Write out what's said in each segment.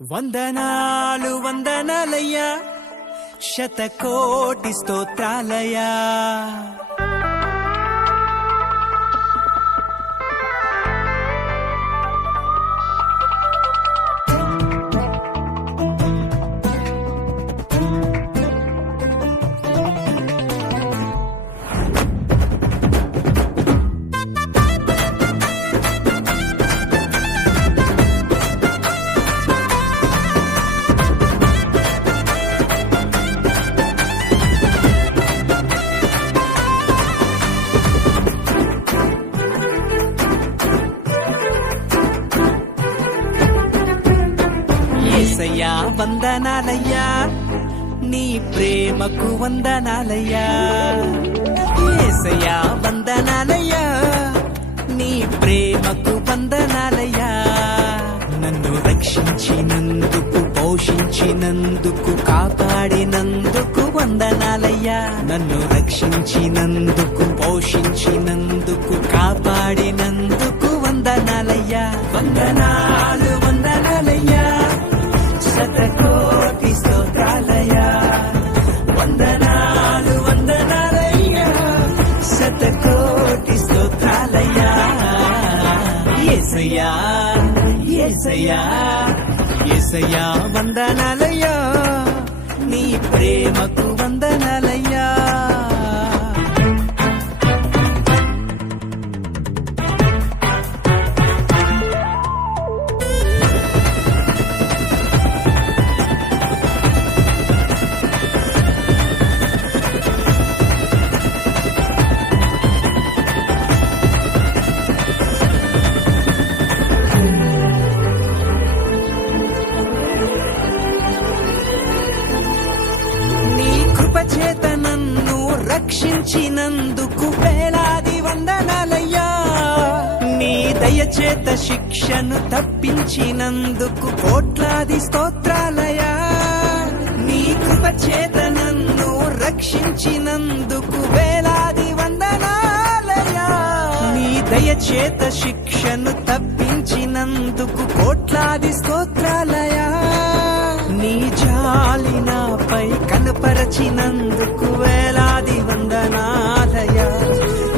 వందనాలు వందనాలయ్యా, శతకోటి స్తోత్రాలయ్యా. యేసయ్యా వందనాలయ్యా, నీ ప్రేమకు వందనాలయ్యా. యేసయ్యా వందనాలయ్యా, నీ ప్రేమకు వందనాలయ్యా. నన్ను రక్షించినందుకు, పోషించినందుకు, కాపాడినందుకు వందనాలయ్యా. నన్ను రక్షించినందుకు, పోషించినందుకు, కాపాడినందుకు వందనాలయ్యా. వందనాలు వందనాలయ్యా, శతకోటి స్తోత్రాలయ్యా. వందనాలు వందనాలయ్యా, శతకోటి స్తోత్రాలయ్యా. యేసయ్యా యేసయ్యా యేసయ్యా వందనాలయ్యా, నీ ప్రేమకు వందనాలయ్యా. చేత నన్ను రక్షించినందుకు వేలాది వందనాలయ్యా. నీ దయచేత శిక్షను తప్పించినందుకు కోట్లాది స్తోత్రాలయ్యా. నీ కృప చేత నన్ను రక్షించినందుకు వేలాది వందనాలయ్యా. నీ దయచేత శిక్షను తప్పించినందుకు కోట్లాది స్తోత్రాలయ్యా. నీ జాలి నాపై కనపరచినందుకు వేలాది వందనాలయ్యా.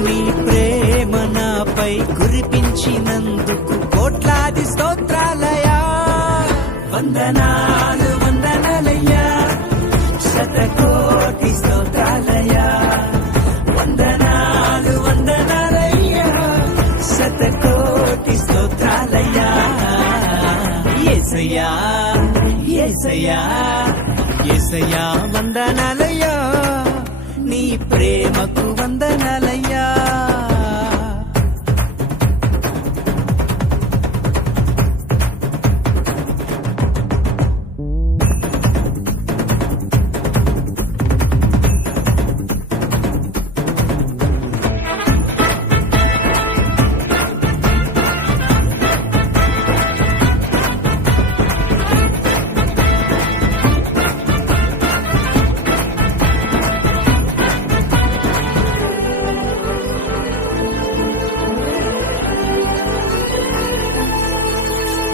నీ ప్రేమ నాపై కురిపించినందుకు కోట్లాది స్తోత్రాలయ్యా. వందనాలు వందనాలయ్యా, శతకోటి స్తోత్రాలయ్యా. వందనాలు వందనాలయ్యా, శతకోటి స్తోత్రాలయ్యా. యేసయ్యా యేసయ్యా యేసయ్యా వందనాలయ్యా, నీ ప్రేమకు వందనాలయ్యా.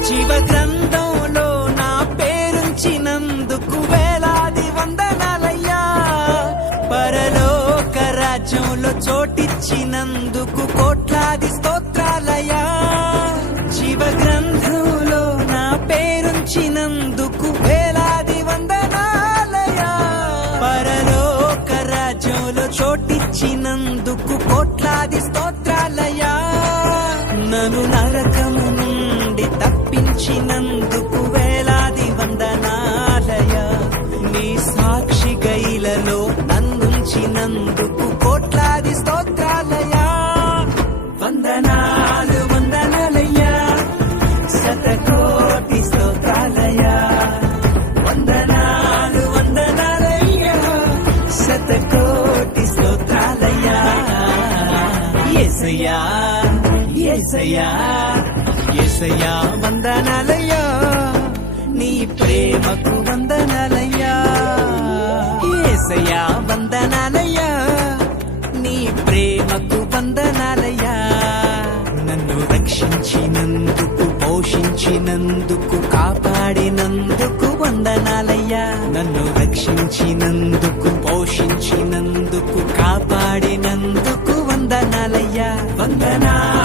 జీవ గ్రంథంలో నా పేరుంచినందుకు వేలాది వందనాలయ్యా. పరలోక రాజ్యంలో చోటిచ్చినందుకు కోట్లాది స్తోత్రాలయ్యా. జీవ గ్రంథంలో నా పేరుంచినందుకు వేలాది వందనాలయ్యా. పరలోక రాజ్యంలో చోటిచ్చినందుకు కోట్లాది స్తోత్రాలయ్యా. నన్ను నరకము నుండి తప్పించినందుకు వేలాది వందనాలయ్యా. నీ సాక్షి గైలలో నన్నుంచినందుకు కోట్లాది స్తోత్రాలయ్యా. వందనాలు వందనాలయ్యా, శతకోటి స్తోత్రాలయ్యా. వందనాలు వందనాలయ్యా, శతకోటి స్తోత్రాలయ్యా. యేసయ్యా యేసయ్యా యేసయ్యా వందనాలయ్యా, నీ ప్రేమకు వందనాలయ్యా. యేసయ్యా వందనాలయ్యా, నీ ప్రేమకు వందనాలయ్యా. నన్ను రక్షించినందుకు, పోషించి పెంచినందుకు కాపాడినందుకు వందనాలయ్యా. నన్ను రక్షించినందుకు పోషించినందుకు కాపాడినందుకు వందనాలయ్యా. వందనా